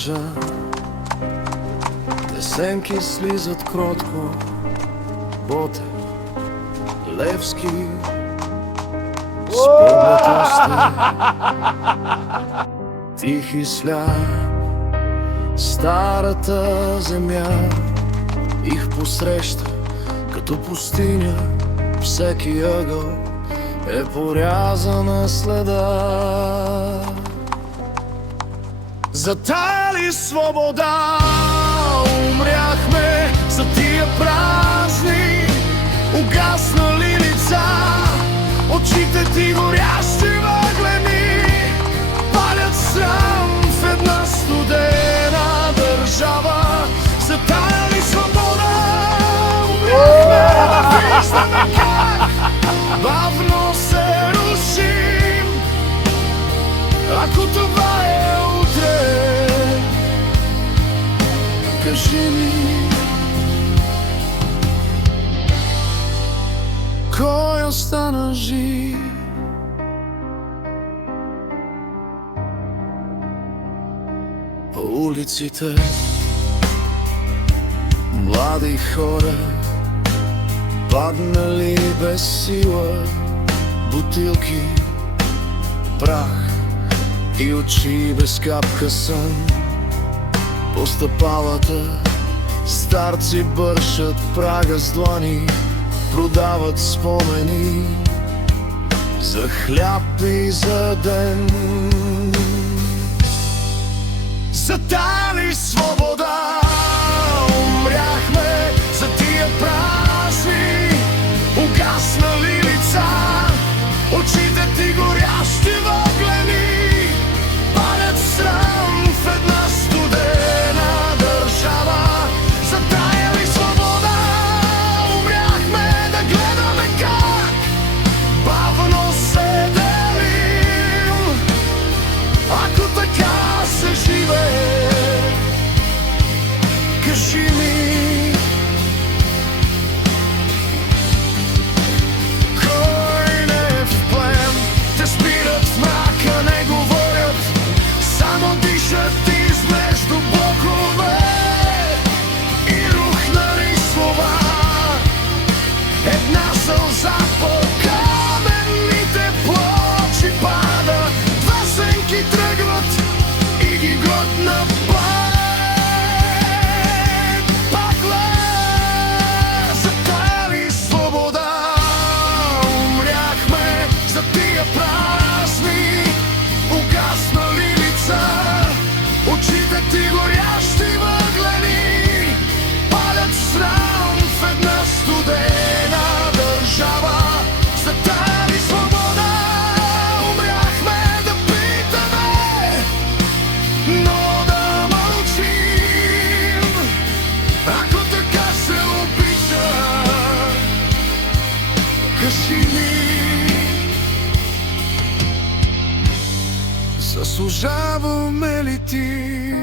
кажа, песенки слизат кротко, Ботев, Левски, с поглед остър, тих и сляп, старата земя их посреща като пустиня, всеки ъгъл е порязана следа. За тая ли свобода умряхме, за тия празни угаснали лица, очите ти горящи въглени палят срам в една студена държава. За тая ли свобода умряхме, да виждаме как бавно се рушим, ако това е утре, кажи ми, кой остана жив? По улиците млади хора, паднали без сила, бутилки, прах и очи без капка сън. По стъпалата старци бършат прага с длани, продават спомени за хляб и за ден. За тая ли свобода умряхме, за тия празни угаснали лица, очите ти горящи въглени палят срам в една студена държава. За тая ли свобода умряхме, да гледаме как бавно се делим, ако така се живее, кажи ми, кой не е в плен? Те спират в мрака, не говорят, само дишат измежду блокове и рухнали слова. Една сълза по каменните плочи пада, два сенки тръгват и ги готна пакла. За тая ли свобода умряхме, за тия празни угаснали лица, очите ти горящи въглени палят срам в една студена държава. За тая ли свобода умряхме, да питаме, но да мълчим, ако така се обича, кажи ми, заслужаваме ли ти?